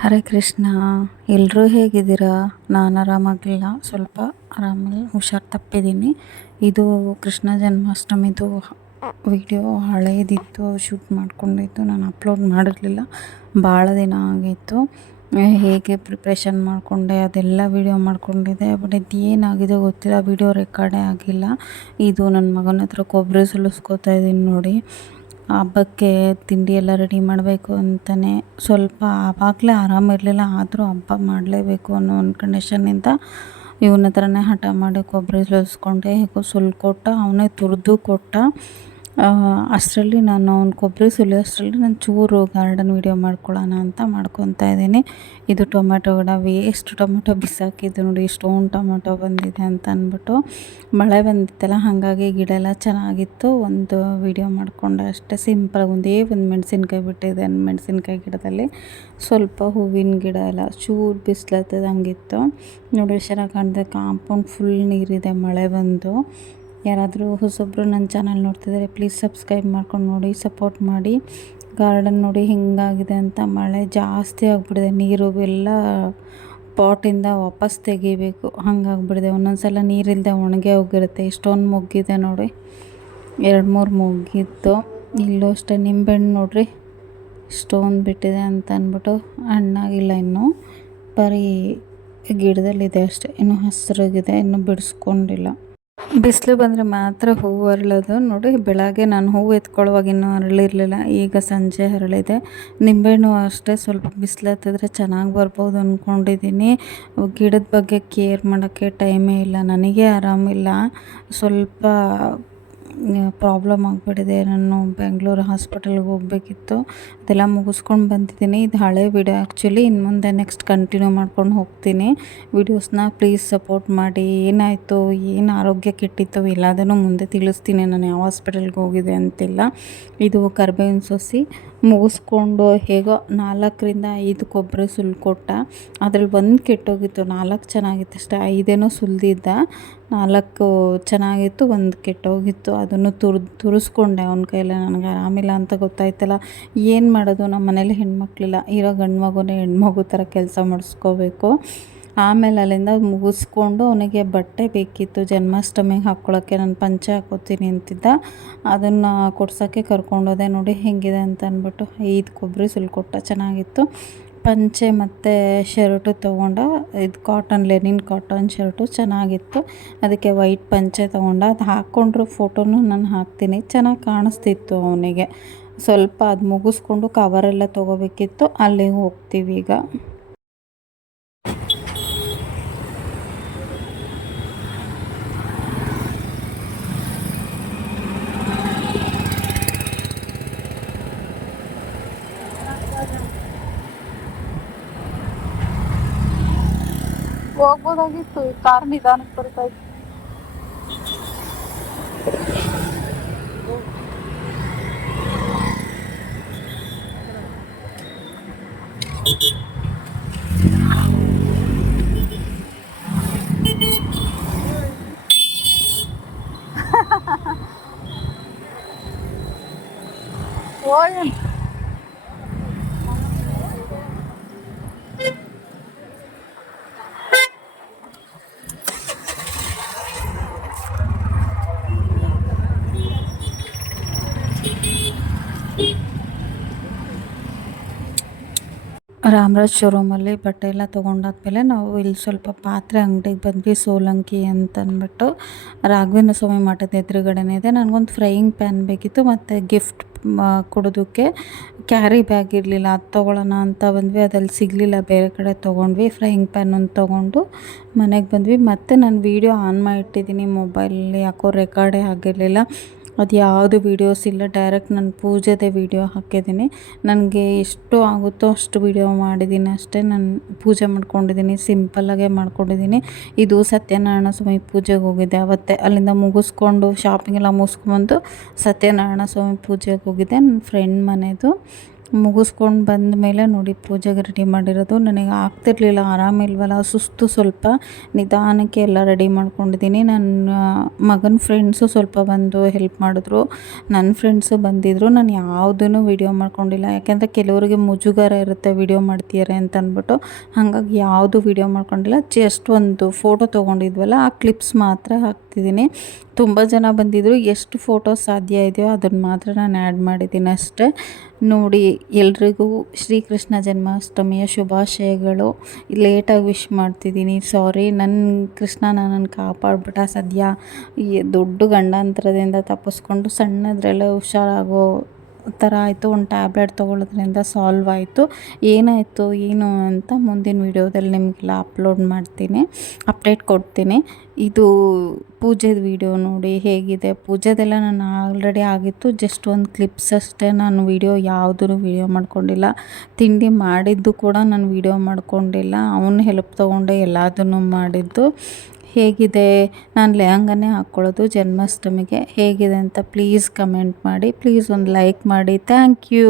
ಹರೇ ಕೃಷ್ಣ ಎಲ್ಲರೂ ಹೇಗಿದ್ದೀರಾ? ನಾನು ಆರಾಮಾಗಿಲ್ಲ. ಸ್ವಲ್ಪ ಆರಾಮಲ್ಲಿ, ಹುಷಾರು ತಪ್ಪಿದ್ದೀನಿ. ಇದು ಕೃಷ್ಣ ಜನ್ಮಾಷ್ಟಮಿದು ವಿಡಿಯೋ ಹಳೇದಿತ್ತು, ಶೂಟ್ ಮಾಡ್ಕೊಂಡಿದ್ದು. ನಾನು ಅಪ್ಲೋಡ್ ಮಾಡಿರಲಿಲ್ಲ. ಭಾಳ ದಿನ ಆಗಿತ್ತು. ಹೇಗೆ ಪ್ರಿಪ್ರೇಷನ್ ಮಾಡಿಕೊಂಡೆ, ಅದೆಲ್ಲ ವಿಡಿಯೋ ಮಾಡಿಕೊಂಡಿದ್ದೆ. ಬಟ್ ಇದು ಏನಾಗಿದೆ ಗೊತ್ತಿಲ್ಲ. ವೀಡಿಯೋ ರೆಕಾರ್ಡೇ ಆಗಿಲ್ಲ. ಇದು ನನ್ನ ಮಗನ ಹತ್ರ ಕೊಬ್ಬರಿ ಸುಲಿಸ್ಕೋತಾ ಇದ್ದೀನಿ ನೋಡಿ. ಹಬ್ಬಕ್ಕೆ ತಿಂಡಿ ಎಲ್ಲ ರೆಡಿ ಮಾಡಬೇಕು ಅಂತಲೇ ಸ್ವಲ್ಪ ಆವಾಗಲೇ ಆರಾಮಿರಲಿಲ್ಲ ಆದರೂ ಹಬ್ಬ ಮಾಡಲೇಬೇಕು ಅನ್ನೋ ಒಂದು ಕಂಡೀಷನ್ನಿಂದ ಇವನ ಹತ್ರನೇ ಹಠ ಮಾಡಿ ಕೊಬ್ಬರಿ ಸುಲಿಸ್ಕೊಂಡೆ. ಹೇಗೋ ಸುಲ್ಕೊಟ್ಟ, ಅವನೇ ತುರಿದು ಕೊಟ್ಟ. ಅಷ್ಟರಲ್ಲಿ ನಾನು ಅವ್ನು ಕೊಬ್ಬರಿ ಸುಲಿಯೋಷ್ಟರಲ್ಲಿ ನಾನು ಚೂರು ಗಾರ್ಡನ್ ವೀಡಿಯೋ ಮಾಡ್ಕೊಳ್ಳೋಣ ಅಂತ ಮಾಡ್ಕೊತಾ ಇದ್ದೀನಿ. ಇದು ಟೊಮೆಟೊ ಗಿಡ ವೇಸ್ಟ್ ಟೊಮೆಟೊ ಬಿಸಾಕಿದ್ದು ನೋಡಿ, ಇಷ್ಟೊಂದು ಟೊಮೆಟೊ ಬಂದಿದೆ ಅಂತ ಅಂದ್ಬಿಟ್ಟು ಮಳೆ ಬಂದಿತ್ತಲ್ಲ, ಹಾಗಾಗಿ ಗಿಡ ಎಲ್ಲ ಚೆನ್ನಾಗಿತ್ತು. ಒಂದು ವೀಡಿಯೋ ಮಾಡಿಕೊಂಡೆ ಅಷ್ಟೇ ಸಿಂಪಲ್ ಒಂದೇ ಒಂದು ಮೆಣಸಿನ್ಕಾಯಿ ಬಿಟ್ಟಿದೆ ಮೆಣಸಿನ್ಕಾಯಿ ಗಿಡದಲ್ಲಿ. ಸ್ವಲ್ಪ ಹೂವಿನ ಗಿಡ ಎಲ್ಲ ಚೂರು ಬಿಸಿಲತ್ತದಂಗಿತ್ತು. ನೋಡಿ ಚೆನ್ನಾಗಿ ಕಾಣ್ತದೆ ಕಾಂಪೌಂಡ್ ಫುಲ್ ನೀರಿದೆ, ಮಳೆ ಬಂದು. ಯಾರಾದರೂ ಹೊಸೊಬ್ಬರು ನನ್ನ ಚಾನಲ್ ನೋಡ್ತಿದ್ದಾರೆ ಪ್ಲೀಸ್ ಸಬ್ಸ್ಕ್ರೈಬ್ ಮಾಡ್ಕೊಂಡು ನೋಡಿ ಸಪೋರ್ಟ್ ಮಾಡಿ. ಗಾರ್ಡನ್ ನೋಡಿ ಹಿಂಗಾಗಿದೆ ಅಂತ ಮಳೆ ಜಾಸ್ತಿ ಆಗಿಬಿಡಿದೆ ನೀರು ಎಲ್ಲ ಪಾಟಿಂದ ವಾಪಸ್ ತೆಗಿಬೇಕು ಹಂಗಾಗ್ಬಿಡಿದೆ ಒಂದೊಂದು ಸಲ ನೀರಿಲ್ಲದೆ ಒಣಗೆ ಹೋಗಿರುತ್ತೆ ಇಷ್ಟೊಂದು ಮುಗ್ಗಿದೆ ನೋಡಿ. ಎರಡು ಮೂರು ಮುಗ್ಗಿತ್ತು ಇಲ್ಲೂ ಅಷ್ಟೇ ನಿಂಬೆಹಣ್ಣು ನೋಡಿರಿ ಇಷ್ಟೊಂದು ಬಿಟ್ಟಿದೆ ಅಂತ ಅಂದ್ಬಿಟ್ಟು ಹಣ್ಣಾಗಿಲ್ಲ ಇನ್ನೂ. ಬರೀ ಗಿಡದಲ್ಲಿದೆ ಅಷ್ಟೇ, ಇನ್ನೂ ಹಸಿರಾಗಿದೆ, ಇನ್ನೂ ಬಿಡಿಸ್ಕೊಂಡಿಲ್ಲ. ಬಿಸಿಲು ಬಂದರೆ ಮಾತ್ರ ಹೂವು ಅರಳೋದು. ನೋಡಿ, ಬೆಳಗ್ಗೆ ನಾನು ಹೂವು ಎತ್ಕೊಳ್ಳುವಾಗ ಇನ್ನೂ ಅರಳಿರಲಿಲ್ಲ. ಈಗ ಸಂಜೆ ಅರಳಿದೆ. ನಿಂಬೆಹಣ್ಣು ಅಷ್ಟೇ ಸ್ವಲ್ಪ ಬಿಸಿಲು ಹತ್ತಿದ್ರೆ ಚೆನ್ನಾಗಿ ಬರ್ಬೋದು ಅಂದ್ಕೊಂಡಿದ್ದೀನಿ ಗಿಡದ ಬಗ್ಗೆ ಕೇರ್ ಮಾಡೋಕ್ಕೆ ಟೈಮೇ ಇಲ್ಲ. ನನಗೆ ಆರಾಮಿಲ್ಲ. ಸ್ವಲ್ಪ ಪ್ರಾಬ್ಲಮ್ ಆಗಿಬಿಟ್ಟಿದೆ. ನಾನು ಬೆಂಗಳೂರು ಹಾಸ್ಪಿಟಲ್ಗೆ ಹೋಗಬೇಕಿತ್ತು. ಅದೆಲ್ಲ ಮುಗಿಸ್ಕೊಂಡು ಬಂದಿದ್ದೀನಿ. ಇದು ಹಳೆ ವಿಡಿಯೋ ಆ್ಯಕ್ಚುಲಿ ಇನ್ನು ಮುಂದೆ ನೆಕ್ಸ್ಟ್ ಕಂಟಿನ್ಯೂ ಮಾಡ್ಕೊಂಡು ಹೋಗ್ತೀನಿ. ವಿಡಿಯೋಸ್ನ ಪ್ಲೀಸ್ ಸಪೋರ್ಟ್ ಮಾಡಿ. ಏನಾಯಿತು? ಏನು ಆರೋಗ್ಯ ಕೆಟ್ಟಿತ್ತು? ಎಲ್ಲದನ್ನು ಮುಂದೆ ತಿಳಿಸ್ತೀನಿ. ನಾನು ಯಾವ ಹಾಸ್ಪಿಟಲ್ಗೆ ಹೋಗಿದೆ ಅಂತಿಲ್ಲ. ಇದು ಕರ್ಬೇವಿನ ಸೊಸಿ. ಮುಗಿಸ್ಕೊಂಡು ಹೇಗೋ ನಾಲ್ಕರಿಂದ ಐದು ಕೊಬ್ಬರಿ ಸುಲ್ಕೊಟ್ಟ ಅದ್ರಲ್ಲಿ ಒಂದು ಕೆಟ್ಟೋಗಿತ್ತು. ನಾಲ್ಕು ಚೆನ್ನಾಗಿತ್ತು ಅಷ್ಟೇ. ಐದೇನೋ ಸುಲಿದಿದ್ದ. ನಾಲ್ಕು ಚೆನ್ನಾಗಿತ್ತು ಒಂದು ಕೆಟ್ಟೋಗಿತ್ತು. ಅದನ್ನು ತುರ್, ತುರಿಸ್ಕೊಂಡೆ ಅವನ ಕೈಯಲ್ಲಿ ನನಗೆ ಆರಾಮಿಲ್ಲ ಅಂತ ಗೊತ್ತಾಯ್ತಲ್ಲ. ಏನು ಮಾಡೋದು? ನಮ್ಮ ಮನೇಲಿ ಹೆಣ್ಮಕ್ಳಿಲ್ಲ. ಇರೋ ಗಂಡು ಮಗುನೇ ಹೆಣ್ಮಗು ಥರ ಕೆಲಸ ಮಾಡಿಸ್ಕೋಬೇಕು. ಆಮೇಲೆ ಅಲ್ಲಿಂದ ಮುಗಿಸ್ಕೊಂಡು ಅವನಿಗೆ ಬಟ್ಟೆ ಬೇಕಿತ್ತು. ಜನ್ಮಾಷ್ಟಮಿಗೆ ಹಾಕ್ಕೊಳ್ಳೋಕ್ಕೆ ನಾನು ಪಂಚೆ ಹಾಕೋತೀನಿ ಅಂತಿದ್ದ. ಅದನ್ನು ಕೊಡ್ಸೋಕ್ಕೆ ಕರ್ಕೊಂಡೋದೆ ನೋಡಿ ಹೇಗಿದೆ ಅಂತ ಅಂದ್ಬಿಟ್ಟು ಐದು ಕೊಬ್ಬರಿ ಸುಲ್ಕೊಟ್ಟ ಚೆನ್ನಾಗಿತ್ತು. ಪಂಚೆ ಮತ್ತು ಶರ್ಟು ತೊಗೊಂಡ, ಇದು ಕಾಟನ್ ಲೆನಿನ್ ಕಾಟನ್ ಶರ್ಟು ಚೆನ್ನಾಗಿತ್ತು. ಅದಕ್ಕೆ ವೈಟ್ ಪಂಚೆ ತೊಗೊಂಡ. ಅದು ಹಾಕ್ಕೊಂಡ್ರು ಫೋಟೋನು ನಾನು ಹಾಕ್ತೀನಿ. ಚೆನ್ನಾಗಿ ಕಾಣಿಸ್ತಿತ್ತು ಅವನಿಗೆ. ಸ್ವಲ್ಪ ಅದು ಮುಗಿಸ್ಕೊಂಡು ಕವರೆಲ್ಲ ತೊಗೋಬೇಕಿತ್ತು. ಅಲ್ಲಿಗೆ ಹೋಗ್ತೀವಿ ಈಗ. ಹೋಗ್ಬೋದಾಗಿತ್ತು ಕಾರ್ ನಿಧಾನಕ್ಕೆ ಬರ್ತಾ ಇತ್ತು ಹೋಗಿ ರಾಮರಾಜ್ ಶೋರೂಮಲ್ಲಿ ಬಟ್ಟೆ ಎಲ್ಲ ತೊಗೊಂಡಾದ್ಮೇಲೆ ನಾವು ಇಲ್ಲಿ ಸ್ವಲ್ಪ ಪಾತ್ರೆ ಅಂಗಡಿಗೆ ಬಂದ್ವಿ, ಸೋಲಂಕಿ ಅಂತ ಅಂದ್ಬಿಟ್ಟು ರಾಘವೇಂದ್ರ ಸ್ವಾಮಿ ಮಠದ ಎದುರುಗಡೆನೇ ಇದೆ. ನನಗೊಂದು ಫ್ರೈಯಿಂಗ್ ಪ್ಯಾನ್ ಬೇಕಿತ್ತು, ಮತ್ತು ಗಿಫ್ಟ್ ಕೊಡೋದಕ್ಕೆ ಕ್ಯಾರಿ ಬ್ಯಾಗ್ ಇರಲಿಲ್ಲ. ಅದು ತೊಗೊಳ್ಳೋಣ ಅಂತ ಬಂದ್ವಿ. ಅದಲ್ಲಿ ಸಿಗಲಿಲ್ಲ, ಬೇರೆ ಕಡೆ ತೊಗೊಂಡ್ವಿ. ಫ್ರೈಯಿಂಗ್ ಪ್ಯಾನ್ ಒಂದು ತೊಗೊಂಡು ಮನೆಗೆ ಬಂದ್ವಿ. ಮತ್ತು ನಾನು ವೀಡಿಯೋ ಆನ್ ಮಾಡಿಟ್ಟಿದ್ದೀನಿ. ಮೊಬೈಲಲ್ಲಿ ಯಾಕೋ ರೆಕಾರ್ಡೇ ಆಗಿರಲಿಲ್ಲ. ಅದು ಯಾವುದು ವೀಡಿಯೋಸ್ ಇಲ್ಲ ಡೈರೆಕ್ಟ್ ನಾನು ಪೂಜೆದೇ ವೀಡಿಯೋ ಹಾಕಿದ್ದೀನಿ. ನನಗೆ ಎಷ್ಟು ಆಗುತ್ತೋ ಅಷ್ಟು ವೀಡಿಯೋ ಮಾಡಿದ್ದೀನಿ ಅಷ್ಟೇ. ನಾನು ಪೂಜೆ ಮಾಡ್ಕೊಂಡಿದ್ದೀನಿ ಸಿಂಪಲ್ಲಾಗೆ ಮಾಡ್ಕೊಂಡಿದ್ದೀನಿ. ಇದು ಸತ್ಯನಾರಾಯಣ ಸ್ವಾಮಿ ಪೂಜೆಗೆ ಹೋಗಿದ್ದೆ ಅವತ್ತೆ. ಅಲ್ಲಿಂದ ಮುಗಿಸ್ಕೊಂಡು ಶಾಪಿಂಗ್ ಎಲ್ಲ ಮುಗಿಸ್ಕೊಂಬಂದು ಸತ್ಯನಾರಾಯಣ ಸ್ವಾಮಿ ಪೂಜೆಗೆ ಹೋಗಿದ್ದೆ. ನನ್ನ ಫ್ರೆಂಡ್ ಮನೆಯದು ಮುಗಿಸ್ಕೊಂಡು ಬಂದ ಮೇಲೆ ನೋಡಿ ಪೂಜೆಗೆ ರೆಡಿ ಮಾಡಿರೋದು. ನನಗೆ ಆಗ್ತಿರ್ಲಿಲ್ಲ ಆರಾಮಿಲ್ವಲ್ಲ ಸುಸ್ತು ಸ್ವಲ್ಪ ನಿಧಾನಕ್ಕೆ ಎಲ್ಲ ರೆಡಿ ಮಾಡ್ಕೊಂಡಿದ್ದೀನಿ. ನನ್ನ ಮಗನ ಫ್ರೆಂಡ್ಸು ಸ್ವಲ್ಪ ಬಂದು ಹೆಲ್ಪ್ ಮಾಡಿದ್ರು. ನನ್ನ ಫ್ರೆಂಡ್ಸು ಬಂದಿದ್ದರು ನಾನು ಯಾವುದನ್ನು ವೀಡಿಯೋ ಮಾಡ್ಕೊಂಡಿಲ್ಲ. ಯಾಕೆಂದರೆ ಕೆಲವರಿಗೆ ಮುಜುಗಾರ ಇರುತ್ತೆ ವೀಡಿಯೋ ಮಾಡ್ತೀಯಾರೆ ಅಂತ ಅಂದ್ಬಿಟ್ಟು ಹಾಗಾಗಿ ಯಾವುದು ವೀಡಿಯೋ ಮಾಡ್ಕೊಂಡಿಲ್ಲ. ಜಸ್ಟ್ ಒಂದು ಫೋಟೋ ತೊಗೊಂಡಿದ್ವಲ್ಲ, ಆ ಕ್ಲಿಪ್ಸ್ ಮಾತ್ರ ಹಾಕ್ತಿದ್ದೀನಿ. ತುಂಬ ಜನ ಬಂದಿದ್ದರು ಎಷ್ಟು ಫೋಟೋ ಸಾಧ್ಯ ಇದೆಯೋ ಅದನ್ನು ಮಾತ್ರ ನಾನು ಆ್ಯಡ್ ಮಾಡಿದ್ದೀನಿ ಅಷ್ಟೇ. ನೋಡಿ ಎಲ್ರಿಗೂ ಶ್ರೀಕೃಷ್ಣ ಜನ್ಮಾಷ್ಟಮಿಯ ಶುಭಾಶಯಗಳು. ಲೇಟಾಗಿ ವಿಶ್ ಮಾಡ್ತಿದ್ದೀನಿ. ಸಾರಿ ನನ್ನ ಕೃಷ್ಣ ನನ್ನನ್ನು ಕಾಪಾಡ್ಬಿಟ್ಟ ಸದ್ಯ. ಈ ದೊಡ್ಡ ಗಂಡಾಂತರದಿಂದ ತಪ್ಪಿಸ್ಕೊಂಡು ಸಣ್ಣದ್ರಲ್ಲೇ ಹುಷಾರಾಗೋ ಥರ ಆಯಿತು, ಒಂದು ಟ್ಯಾಬ್ಲೆಟ್ ತೊಗೊಳ್ಳೋದ್ರಿಂದ ಸಾಲ್ವ್ ಆಯಿತು. ಏನಾಯಿತು, ಏನು ಅಂತ ಮುಂದಿನ ವೀಡಿಯೋದಲ್ಲಿ ನಿಮಗೆಲ್ಲ ಅಪ್ಲೋಡ್ ಮಾಡ್ತೀನಿ, ಅಪ್ಡೇಟ್ ಕೊಡ್ತೀನಿ. ಇದು ಪೂಜೆದ ವೀಡಿಯೋ ನೋಡಿ ಹೇಗಿದೆ. ಪೂಜೆದೆಲ್ಲ ನಾನು ಆಲ್ರೆಡಿ ಆಗಿತ್ತು, ಜಸ್ಟ್ ಒಂದು ಕ್ಲಿಪ್ಸ್ ಅಷ್ಟೇ. ನಾನು ವೀಡಿಯೋ ಯಾವುದೂ ವೀಡಿಯೋ ಮಾಡ್ಕೊಂಡಿಲ್ಲ. ತಿಂಡಿ ಮಾಡಿದ್ದು ಕೂಡ ನಾನು ವೀಡಿಯೋ ಮಾಡ್ಕೊಂಡಿಲ್ಲ. ಅವನ ಹೆಲ್ಪ್ ತೊಗೊಂಡೆ ಎಲ್ಲದನ್ನು ಮಾಡಿದ್ದು. ಹೇಗಿದೆ? ನಾನು ಲೆಹಂಗನೇ ಹಾಕ್ಕೊಳ್ಳೋದು ಜನ್ಮಾಷ್ಟಮಿಗೆ ಹೇಗಿದೆ ಅಂತ ಪ್ಲೀಸ್ ಕಮೆಂಟ್ ಮಾಡಿ ಪ್ಲೀಸ್ ಒಂದು ಲೈಕ್ ಮಾಡಿ ಥ್ಯಾಂಕ್ ಯು